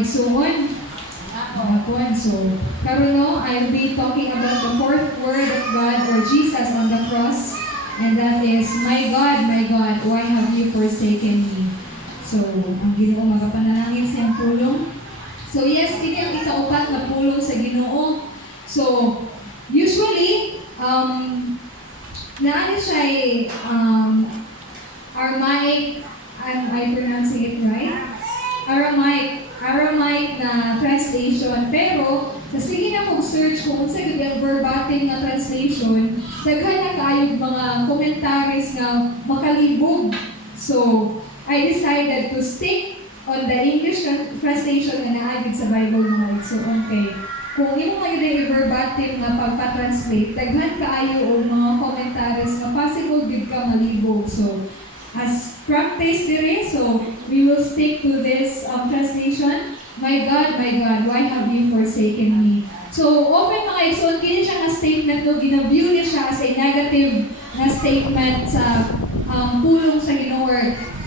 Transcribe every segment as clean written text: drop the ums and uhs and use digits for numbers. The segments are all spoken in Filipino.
igsuon. So, karon no, I'll be talking about the fourth word of God or Jesus on the cross, and that is, my God, why have you forsaken me? So, ang Ginoo magapanalangin siyang pulong. So, yes, ini ang ikaupat na pulong sa Ginoo. So, usually, naano siya Aramaic, am I pronouncing it right? Aramaic na translation. Pero, sa sige na kong search kung sa gabing verbatim na translation, daghan na kayong mga commentaries na makalibog. So, I decided to stick on the English translation na naagid sa Bible mo. So, okay. Kung imo ngayon verbatim na pagpa-translate, daghan kaayo o mga commentaries na possible gid ka malibog. So, as practice dire, so we will stick to this translation. My God, why have you forsaken me? So, open mga igsoon, kini siya nga statement no, ginaview niya siya as a negative na statement sa pulong sa Ginoo.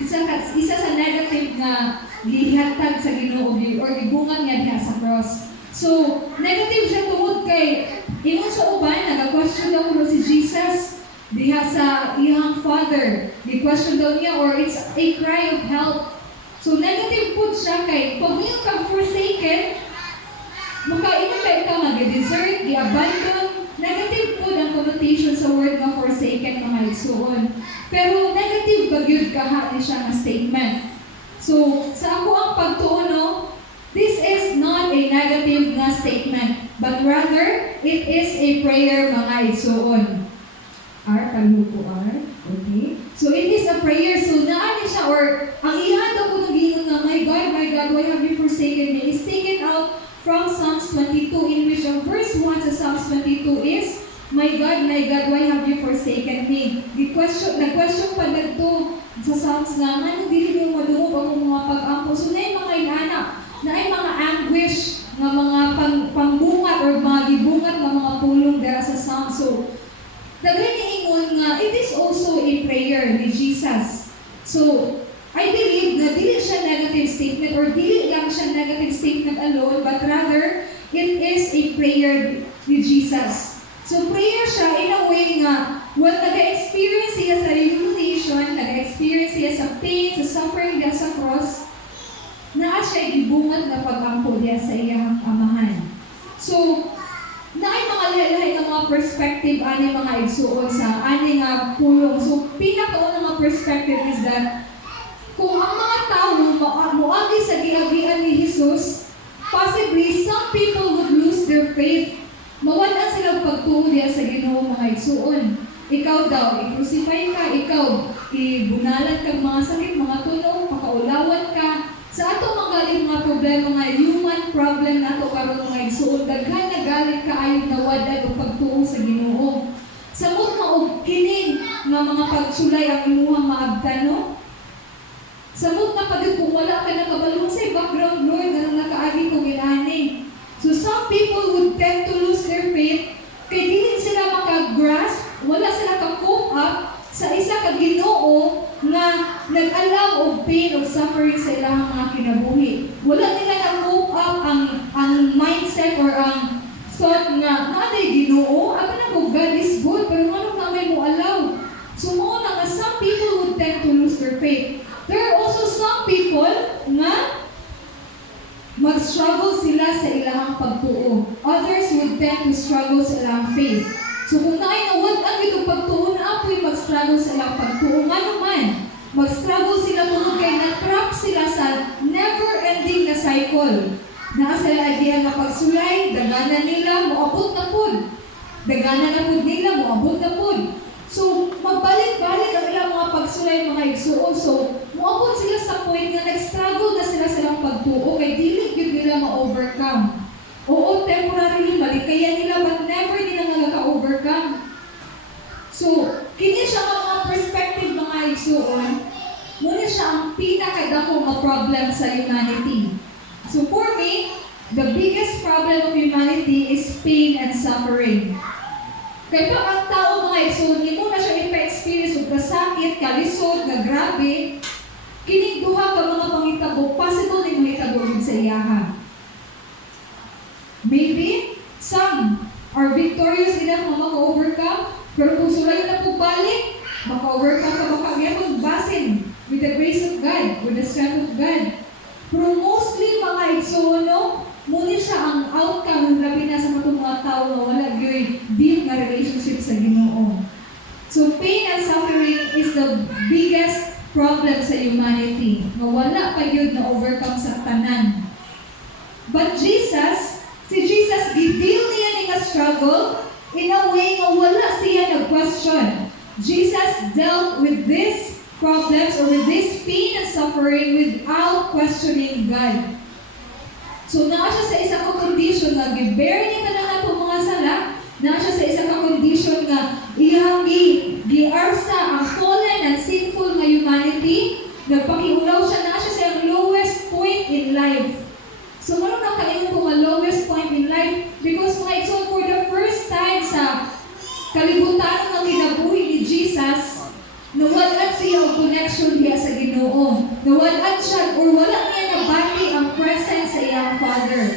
Isa sa negative na gihatag sa Ginoo or gibungan niya diha sa cross. So, negative siya tungod kay ingon sa uban, nag-question daw ko si Jesus diha sa iyang father. Di-question daw niya or it's a cry of help. So, negative po siya kay pag niyo kang forsaken, makaingon ka ikaw mag-desert, i-abandon. Negative po ang connotation sa word na forsaken mga igsuon. Pero negative bagyod kaha ni siya nga statement. So, sa ako ang pagtuon, this is not a negative na statement, but rather, it is a prayer mga igsuon. Kalupo R. Okay? So, it is a prayer. So, naani siya or ang iyan daw ko nag-iingon na, my God, why have you forsaken me? Is taken out from Psalms 22, in which ang verse 1 sa Psalms 22 is, my God, why have you forsaken me? Nag-question pa nagto sa Psalms nga, ano dili mo madungog ang mga pag-ampo. So, na yung mga inanak, na ay mga anguish, nga mga pambungat or mga gibungat nga mga pulong dara sa Psalms. So, daghan niingon nga, it is also a prayer ni Jesus. So, I believe na dili siya negative statement or dili lang siya negative statement alone, but rather, it is a prayer ni Jesus. So, prayer siya in a way nga, when nag-experience siya sa humiliation, nag-experience siya sa pain, sa suffering niya sa cross, naa siya ibungat na pag-ampo niya sa iyang amahan. So, naay mga lahi-lahi ng mga perspective ani mga igsuon sa ani nga pulong. So, pinakauna nga perspective is that kung ang mga tao moagi sa giagian ni Jesus, possibly some people would lose their faith. Mawalan silang pagtuo diya sa Ginoo mga igsuon. Ikaw daw, i-crucify ka, ikaw, ibunalan kang mga sakit, mga tunog, pakaulawan ka. Sa ato magaling mga problema, mga human problem nato karon mga igsuon, daghan na galing kaayo na waday og pagtuo sa Ginoo. Samot na og kini nga mga pagsulay ang imuhang maabtano. Samot na pagid kung wala ka nakabalong sa background, Lord, na nakaagi kong inani. So some people would tend to lose their faith kay dili sila maka-grasp, wala sila ka-cope up sa isa ka Ginoo nga nag-allow og pain o suffering sa ilang mga kinabuhi. Wala nila na-cope up ang mindset or ang thought nga, naday Ginoo, aga na ko, God is good, pero ano na may mo allow? So mo na nga, some people would tend to lose their faith. There are also some people nga mag-struggle sila sa ilang pagtuo. Others would tend to struggle sa ilang faith. So kung naay nawad ang itong pagtuo na apoy mag-struggle sa ilang pagtuo, nga naman, mag-struggle sila tungkol kay na-trap sila sa never-ending na cycle. Naa sila idea na pagsulay, daganan nila, moabot na pod. Daganan na pod nila, moabot na pod. So, magbalik-balik ang ilang mga pagsulay, mga igsuon. So, moabot sila sa point na nag-struggle na sila silang pagtuo, kay dili yun nila ma-overcome. Oo, temporarily, malikaya nila, but never nila nagka-overcome. So, kini siya mga perspective mga igsuon, muna siya ang pinakadako nga problem sa humanity. So, for me, the biggest problem of humanity is pain and suffering. Kaya pa ang tao mga igsoon, hindi mo na siya ipa-experience o kasakit, kalisod, na grabe, kinig duha ka mga pangitabo, possible na mahitabo sa iyaha. God. Pero mostly mga igsoon, no, muna siya ang outcome, labi na sa matong mga tao na wala gyud deep na relationship sa Ginoo. So pain and suffering is the biggest problem sa humanity. Nga wala pa yun na overcome sa tanan. But Jesus, si Jesus, gi-deal niya nga struggle in a way nga wala siya nag-question. Jesus dealt with these problems or with this pain and suffering without questioning God. So naa siya sa isa ka condition nga gi-bear niya tanan nato mga sala, naa siya sa isa ka condition nga iyang gi-arsa ang fallen and sinful nga humanity, nagpakiulaw siya, naa siya sa iyang lowest point in life. So ano na kayo po nga lowest point in life? Because mga igsoon, for the first time sa kalibutan ng kinabuhi ni Jesus, nawalan siya ang connection niya sa Ginoo. Nawalan siya or wala niya nabati ang presence sa iyang Father.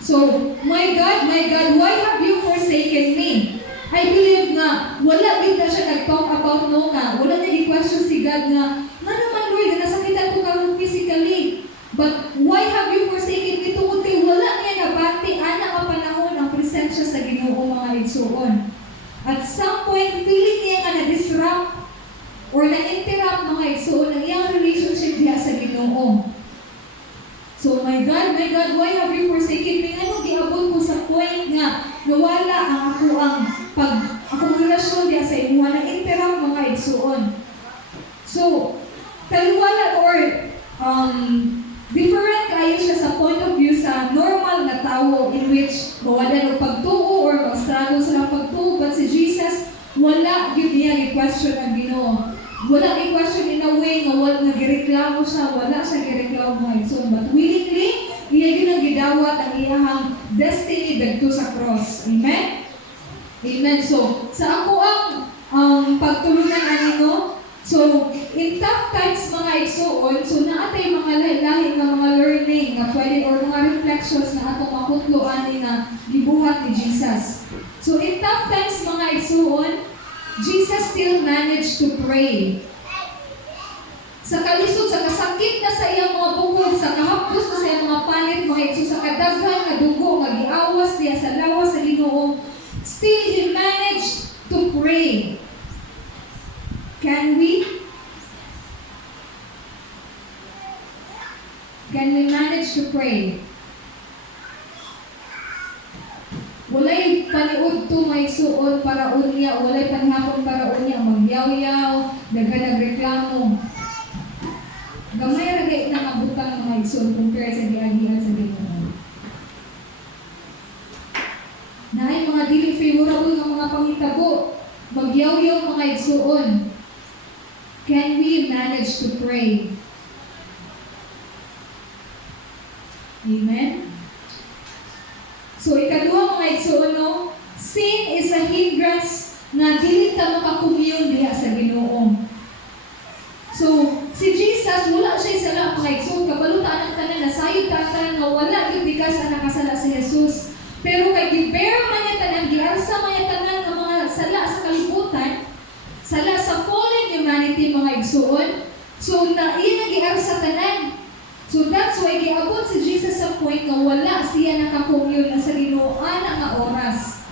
So, my God, why have you forsaken me? I believe nga, wala din na siya nag-talk about no nga. Wala na i-question si God nga, naman Lord, nasakitan ko karon physically. But why have you forsaken me? Tungod kay wala niya nabati, anak ang panahon ang presensya sa Ginoo mga igsoon. At some point, feeling niya nga na-disrupt or na-interrupt mga igsoon ang iyang relationship niya sa Ginoo. So, my God, why have you forsaken me? Ano giabot ko sa point nga nawala ang akong relasyon niya sa imo na interrupt mga igsoon. So, taliwala or different kayo siya sa point of view sa normal na tao in which mawala ng pagtuo or mag-struggle sa pagtuo. But si Jesus, wala yun niya i-question ang Ginoo. Wala i-question in a way nga wala nag-reklamo siya, wala siya gireklamo mga igsoon. But willingly, iya yun ang gidawat ang iyahang destiny dagto sa cross. Amen? Amen. So, sa ako ang pagtulungan anino, so, in tough times mga igsoon, so naatay mga lahi-lahi nga mga learning nga pwede or mga reflections na atong makutlo ani nga gibuhat ni Jesus. So, in tough times mga igsoon, Jesus still managed to pray. Sa kalisod, sa kasakit na sa iyang mga bukod, sa kahapdos na sa iyang mga panit, mga igsoon, sa kadaghan nga dugo, nga giawas niya sa lawas sa Ginoo, still he managed to pray. Can we? Can we manage to pray? Walay paniud to may suod para unya, walay panihapon para unya, magyaw-yaw, nagreklamo. Gamay ra gay na mabutang mga igsoon compare sa giagian sa Ginoo. Naay mga dili favorable nga mga panghitabo, magyaw-yaw mga igsoon. Can we manage to pray? Amen? So, ikaduha mga igsoon, no? Sin is a hindrance na dili ta makakommune diha sa Ginoo. So, si Jesus, wala siya sa lahat mga igsoon. Kabalutaan ang tanan na sayod tanan nga wala yung bigas ang nakasala si Jesus. Pero kay gi-bear man niya tanan, giarsa man niya tanan ng mga sala sa kalibutan, sala sa fallen humanity mga igsoon. So, iya giarsa tanan. So that's why giabot si Jesus sa point na wala siya nakakommune na sa Ginoo ana nga oras.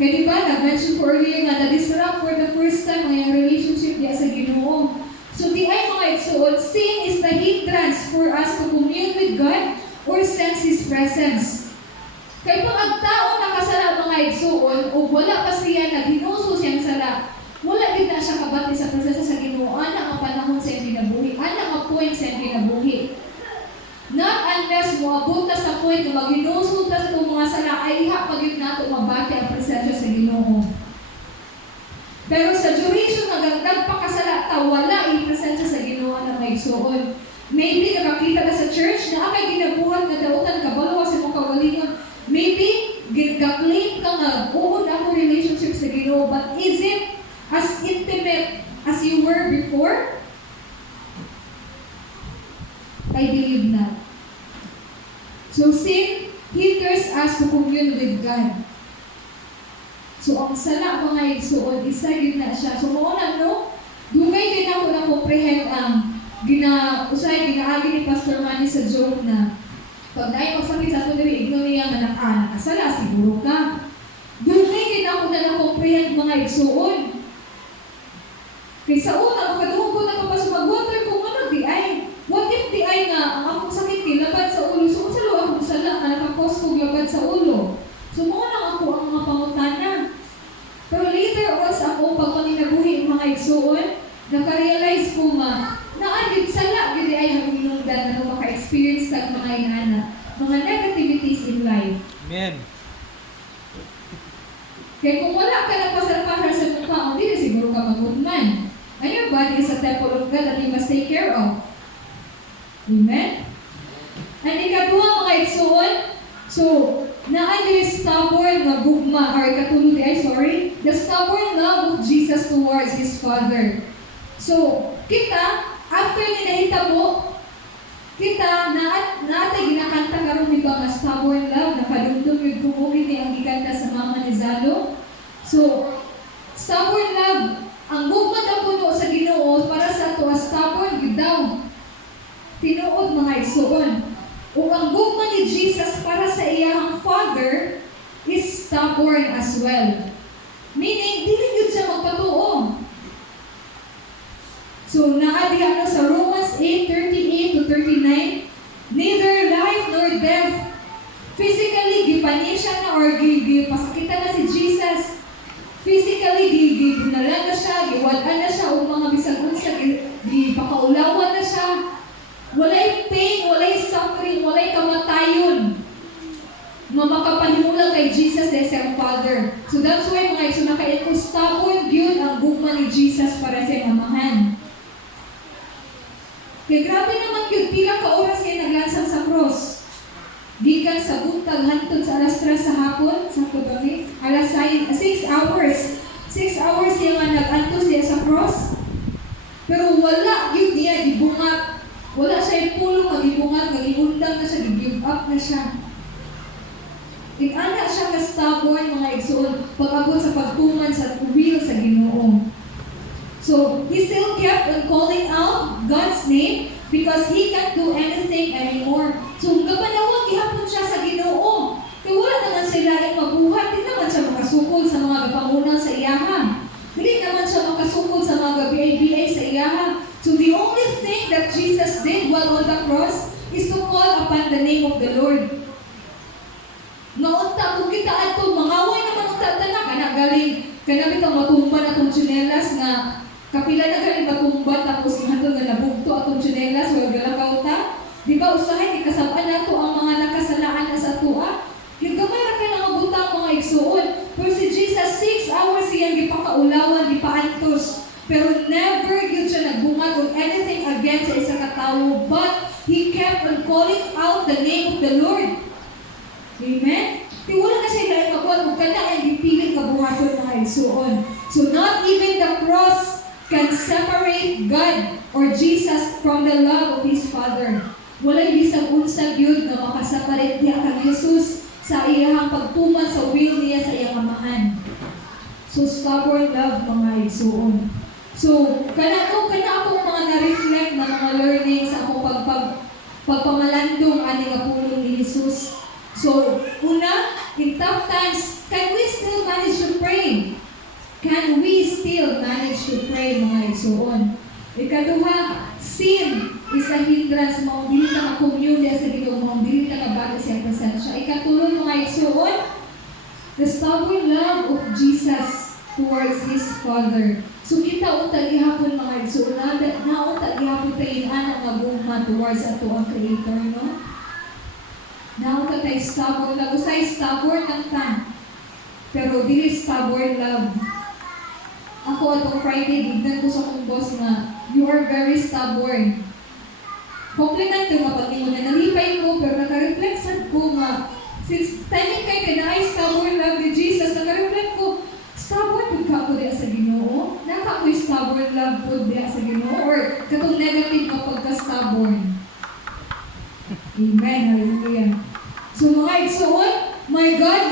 Kaya diba, nag-mention ko earlier nga na-disrupt for the first time ang relationship niya sa Ginoo. So di ay mga igsoon, sin is the hindrance for us to commune with God or sense His presence. Kaya pag ang tao nakasala mga igsoon o wala pa siya naghinuso siyang sala, wala din na siya kabati sa presensya sa Ginoo. Ana ang panahon sa iyang kinabuhi. Ana ang point sa iyang kinabuhi. Not unless moabot na sa point na maghinuso ta sa itong mga sala, ay iha pag yun nato mabati ang presensya sa Ginoo. Pero sa duration na gagdag pakasala ta, wala yung presensya sa Ginoo na may igsoon. Maybe nakakita ka sa church na akay ginabuhat na dautan kabalo sa mong kawalingon. Maybe gag-claim ka nga, oo na ako relationship sa Ginoo, but is it as intimate as you were before? I believe not. So sin hinders us to commune with God. So ang sala mga igsoon, isa yun na siya. So mauna no, dugay din ako na comprehend ang ginaagi ni Pastor Manny sa joke na pag dahil magsakit sa ato diri, igno niya nga nakasala, siguro ka. Dugay gina ako na na-comprehend mga igsuon. Kay sa una, makadungog ko na kapag mag-water kung ano, di ay. What if di ay nga, ang akong sakit labad sa ulo, so sa lo akong sala na nakakos kong labad sa ulo. So mga lang ako ang mga pangutana. Pero later on sa akong pagpanginabuhi ang mga igsuon, nakarealize ko nga, naagid sala, gili ay ang inungdan na maka-experience sa mga inana, mga negativities in life. Amen. Kaya kung wala ka na pasal-pasal sa mukha, hindi na siguro ka magmutman. And your body is a temple of God that you must take care of. Amen? And ikaduha mga igsuon, so, naay stubborn na gugma, or katulad the stubborn love of Jesus towards His Father. So, kita, after ninahita mo, kita, naatay ginakanta karon di ba nga stubborn love, nakadumdum yung kumugin ni ang gikanta sa mama ni Zalo. So, stubborn love, ang gugma daw puno sa Ginoo para sa ato as stubborn gidaw. Tinuod mga igsuon. O ang gugma ni Jesus para sa iyang Father is stubborn as well. Meaning, dili yun siya magpatuo. So, naadihan sa Romans 8:38 to 39, neither life nor death, physically, gipani siya na or pasakitan na si Jesus. Physically, ginalan na siya, giwalan na siya, o mga bisag unsa, gipakaulawan na siya. Walay pain, walay suffering, walay kamatayon na makapahimulang kay Jesus as ang Father. So that's why mga iso nakain ko, stubborn yun ang gugma ni Jesus para sa amahan. Kaya grabe naman yun, pila ka oras kayo naglansang sa cross. Gikan sa buntag hantod sa alas 3 sa hapon, sa kagabi, alas 6 hours. 6 hours siya nga nag-antos siya sa cross. Pero wala yun niya, gibungat. Wala siya ipulong, magibungat, magibundang na siya, give up na siya. Ig-ana siya ka stubborn mga igsuon pag-abot sa pagtuman sa will sa Ginoo. So, he still kept on calling out God's name because he can't do anything anymore. So, gapanawag ihapon siya sa Ginoo. Kaya wala naman siya laing mabuhat, hindi naman siya makasukol sa mga gapangunan sa iyaha. Hindi naman siya makasukol sa mga BA sa iyaha. So the only thing that Jesus did while on the cross is to call upon the name of the Lord. Naunta, kung kita ato, mangaway naman unta na, galing, kanabit ang matumba na itong tsinelas na kapila na galing matumba tapos ihatol na nabugto atong tsinelas o galakaw ta. Di ba usahay, ikasabaan na ito ang mga nakasalaan na sa tuwa? Gamay na kayo ng mabutang mga igsuon. Pero si Jesus, 6 hours siyang gipakaulawan, gipaantos. Pero never yun siya nagbungat on anything against sa isa katawo. But he kept on calling out the name of the Lord. Amen? Tiwala na siya dahil magkuhan kung kanya ay dipiling kabuhaton mga igsuon. So not even the cross can separate God or Jesus from the love of His Father. Walay bisag unsag yun na makaseparate niya kang Jesus sa iyang pagtuman sa will niya sa iyang amahan. So stubborn love mga igsuon. So, kana akong mga na-reflect na mga learnings sa akong pagpamalandong ani nga pulong ni Jesus. So, una, in tough times, can we still manage to pray? Can we still manage to pray, mga igsuon? Ikaduha, sin is a hindrance, maong dili ka ma-commune sa Ginoo, maong dili ka kabati sa presensya. Ikatulong, mga igsuon, the stubborn love of Jesus towards His Father. So kita unta gihapon mga igsuon, naunta gihapon tayo ana nga gugma towards ato ang Creator, no? Naunta tayo stubborn love, usay stubborn ang tan. Pero dili stubborn love. Ako atong Friday, gignan ko sa akong boss nga, you are very stubborn. Compliment ko nga pag-ingon na nalipay ko, pero naka-reflexan ko nga, since timing kay kanay stubborn love ni Jesus, naka-reflect ko, stubborn po ka po diya sa Ginoo? Naka ko'y stubborn love po diya sa Ginoo? Or katong negative ka pagka-stubborn? Amen. Hallelujah. So mga igsuon, my God,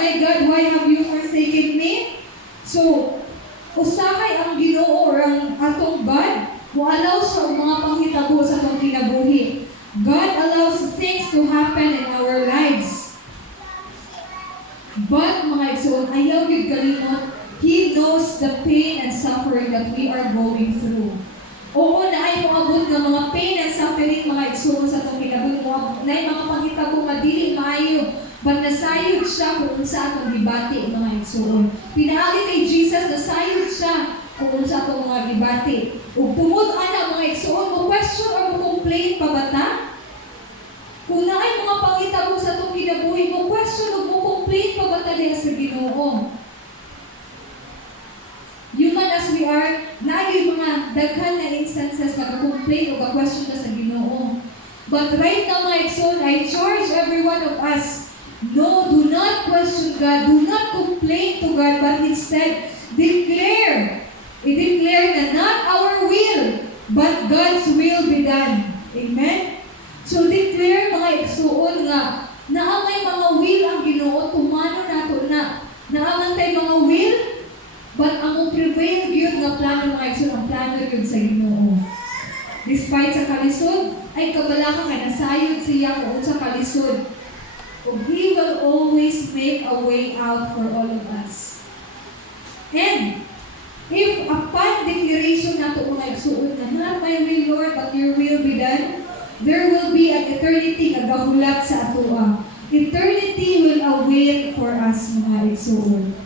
why have you forsaken me? So, usahay ang Ginoo or ang atong God Allow siya ang mga panghitabo sa itong kinabuhi. God allows things to happen in our lives. But, mga igsoon, ayaw yung kalimot, He knows the pain and suffering that we are going through. Oo, na ay moabot ng mga pain and suffering, mga igsoon sa itong kinabuhi. Na ay mga panghitabo nga dili maayo. But nasayod siya kung sa atong gibati, mga igsoon. Pinaagi kay Jesus, nasayod siya kung sa atong mga gibati. O pumod ana mga igsoon, mo question or mo complain pa ba ta? Kung naay mga pangitabo sa itong kinabuhi, mo question o mo complain pa ba ta diha sa Ginoo? Human as we are, naay mga daghan na instances na complain o question na sa Ginoo. But right now mga igsoon, I charge every one of us, no, do not question God, do not complain to God, but instead, declare na not our will, but God's will be done. Amen? So declare mga igsoon nga, naamay mga will ang Ginoo, tumano nato na, naamantay mga will, but ang prevail yun nga plano mga igsoon, ang plano yun sa Ginoo. Despite sa kalisod, ay kabalaka nga nasayod siya kung sa kalisod. He will always make a way out for all of us. And if upon declaration nato mga igsuon na not my will, Lord, but your will be done, there will be an eternity nga gahulat sa atoa. Eternity will await for us mga igsuon.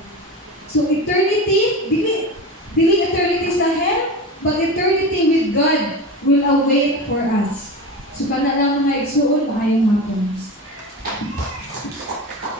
So eternity, dili eternity sa hell, but eternity with God will await for us. So kana lang